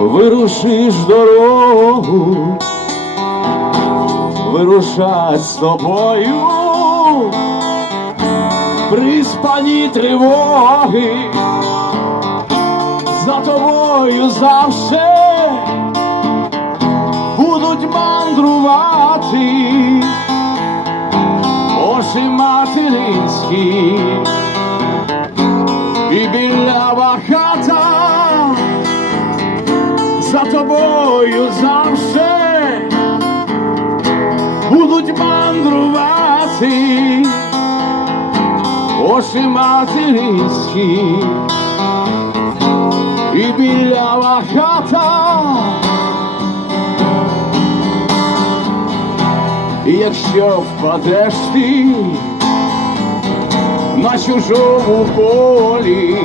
Вирушиш дорогу, вирушать з тобою, приспані тривоги, за тобою завше будуть мандрувати. Очі материнські і білява хата тобою завжди будуть мандрувати очі материнські і білява хата. І якщо впадеш ти на чужому полі,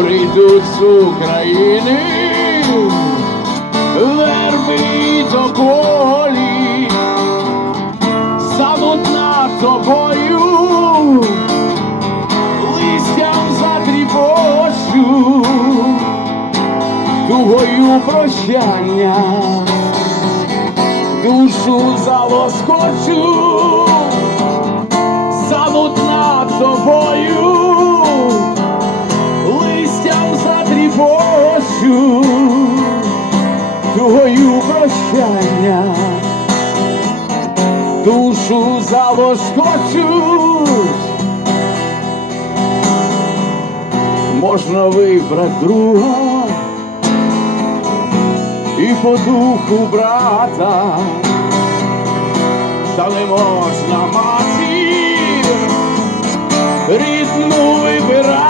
прийдуть з України. Верби тополі, над тобою, листям затріпочу, тугою прощання. Душу залоскочу, затріпощу, тугою прощання, душу залоскочуть. Можна вибрати друга і по духу брата, та не можна матір рідну вибирати,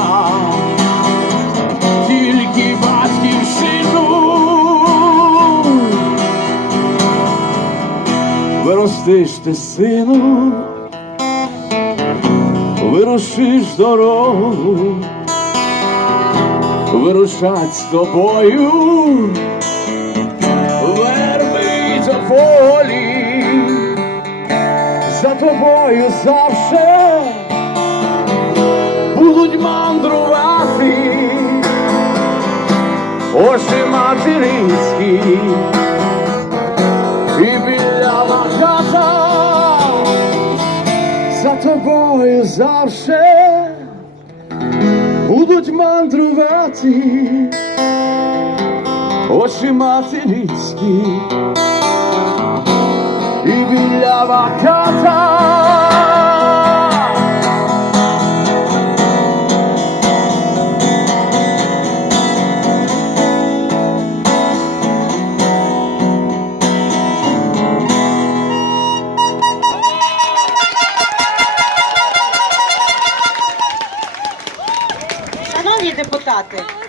Виростиш ти сину, вирушиш дорогу, вирушать з тобою верби за полі, за тобою завше будуть мандрувати очі материнські тобою завше будуть мандрувати очі материнські і біля хата ataque.